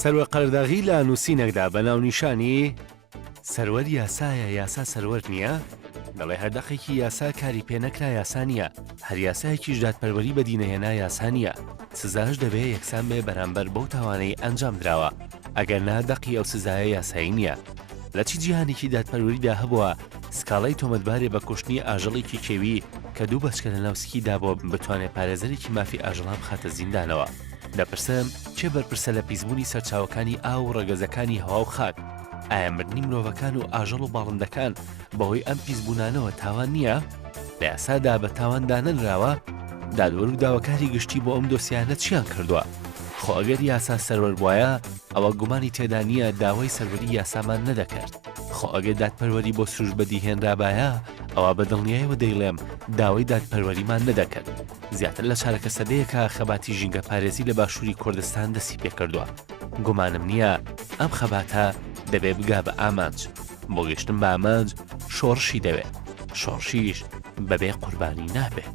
سەروە قەرداغی لە نووسینێکدا بە ناونیشانی سەروەر یاسایە یاسا سەروەر نییە؟ دەڵێ هەردەقێکی یاسا کاری پێنەکرا یاسا نییە، هەر یاسایەکی ژدادپەروەری بەدینەهێنا یاسا نییە، سزاش دەبێت یەکسان بێ بەرامبەر بەو تاوانەی ئەنجام درراوە، ئەگەر نادەقی ئەو سزایە یاسایی نییە. لە چی جیهانێکی دادپەروەریدا هەبووە سکاڵای تۆمەتبارێ بە کوشتنی ئاژەڵێکی کێوی کە دوو بەچکە لە ناوسکیدا بۆ بتوانێت پارێزەرێکی مافی ئاژەڵا بخاتە زیندانەوە. دەپرسم چێ بەرپرسە لە پیسبوونی سەرچاوەکانی ئاو و ڕەگەزەکانی هەوا و خاک؟ ئایا مردنی مرۆڤەکان و ئاژەڵ و باڵندەکان بەهۆی ئەم پیسبوونانەوە تاوان نییە؟ لە یاسادا بە تاواندا نەنراوە؟ دادوەر و داواکاری گشتی بۆ ئەم دۆسیانە چیان کردووە؟ خۆ ئەگەر یاسا سەروەر بووایە ئەوە گومانی تێدا نییە داوای سەروەری یاسامان نەدەکرد. خۆ ئەگەر دادپەروەری بۆ سروش بەدیهێنرابایە ئەوە بەدڵنیاییەوە دەیڵێم داوای دادپەروەریمان نەدەکرد. زیاتر لە چارەکە سەدەیەکە خەباتی ژینگە پارێزی لە باشووری کوردستان دەستی پێکردووە. گومانم نییە ئەم خەباتە دەبێ بگا بە ئامانج. بۆ گەشتن بە ئامانج شۆڕشی دەوێت، شۆڕشیش بەبێ قوربانی نابێت.